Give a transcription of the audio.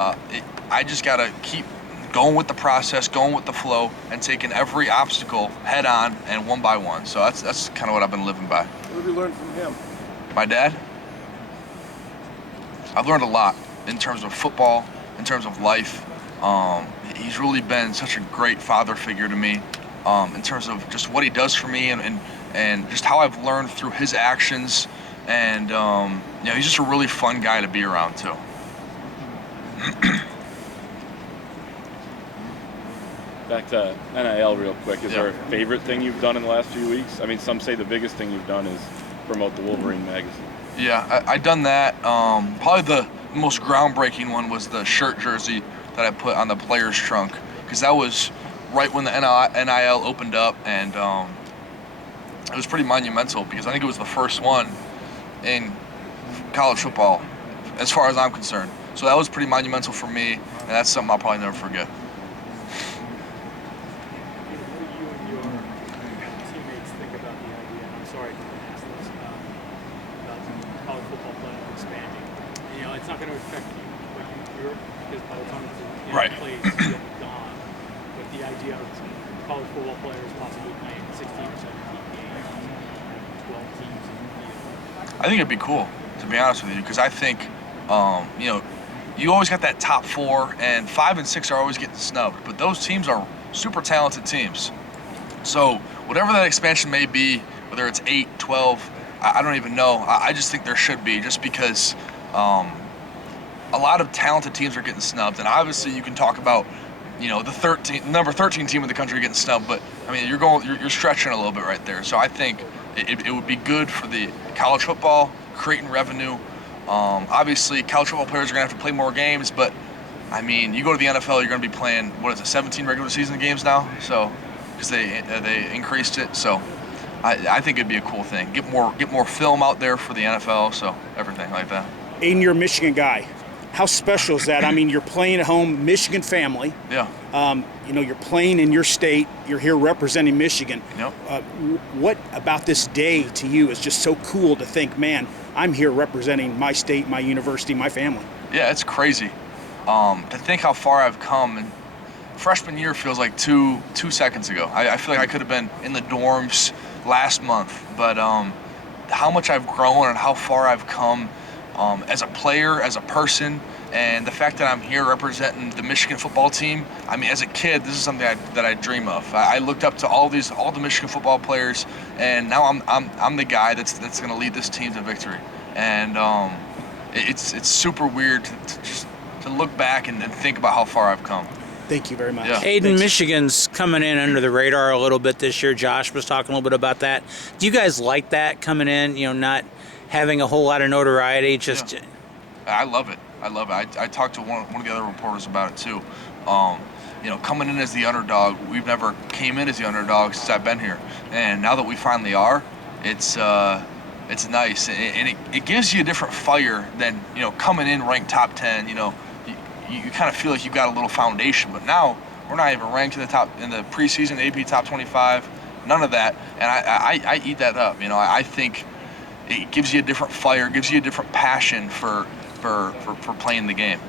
I just got to keep going with the process, going with the flow, and taking every obstacle head on and one by one. So that's kind of what I've been living by. What have you learned from him? My dad? I've learned a lot in terms of football, in terms of life. He's really been such a great father figure to me, in terms of just what he does for me and just how I've learned through his actions. And he's just a really fun guy to be around too. Back to NIL real quick. Is there a favorite thing you've done in the last few weeks? I mean, some say the biggest thing you've done is promote the Wolverine magazine. Yeah, I done that. Probably the most groundbreaking one was the shirt jersey that I put on the player's trunk, because that was right when the NIL opened up, and it was pretty monumental because I think it was the first one in college football, as far as I'm concerned. So that was pretty monumental for me, and that's something I'll probably never forget. It's not going to affect you, but you're because by the time the right. plays, you'll be gone. But the idea of college football players possibly playing 16 or 17 games, 12 teams. I think it'd be cool, to be honest with you, because I think, you always got that top four, and 5 and 6 are always getting snubbed. But those teams are super talented teams. So whatever that expansion may be, whether it's 8, 12, I don't even know. I just think there should be, just because a lot of talented teams are getting snubbed, and obviously you can talk about, the number 13 team in the country getting snubbed, but I mean you're stretching a little bit right there. So I think it would be good for the college football, creating revenue. Obviously college football players are gonna have to play more games, but I mean you go to the NFL, you're gonna be playing 17 regular season games now, so because they increased it. So I think it'd be a cool thing. Get more film out there for the NFL, so everything like that. Aidan, you're a Michigan guy. How special is that? I mean, you're playing at home, Michigan family. Yeah. You're playing in your state. You're here representing Michigan. Yep. What about this day to you is just so cool to think, man, I'm here representing my state, my university, my family? Yeah, it's crazy. To think how far I've come. And freshman year feels like two seconds ago. I feel like I could have been in the dorms last month. But how much I've grown and how far I've come, as a player, as a person, and the fact that I'm here representing the Michigan football team. I mean, as a kid, this is something that I dream of. I looked up to all the Michigan football players, and now I'm the guy that's going to lead this team to victory. And it's super weird to look back and think about how far I've come. Thank you very much. Yeah. Aidan, Michigan's coming in under the radar a little bit this year. Josh was talking a little bit about that. Do you guys like that, coming in, not having a whole lot of notoriety? Yeah. I love it. I talked to one of the other reporters about it too. Coming in as the underdog, we've never came in as the underdog since I've been here, and now that we finally are, it's nice, and it gives you a different fire than coming in ranked top 10. You kind of feel like you've got a little foundation, but now we're not even ranked in the preseason AP top 25, none of that, and I eat that up. I think it gives you a different fire, gives you a different passion for playing the game.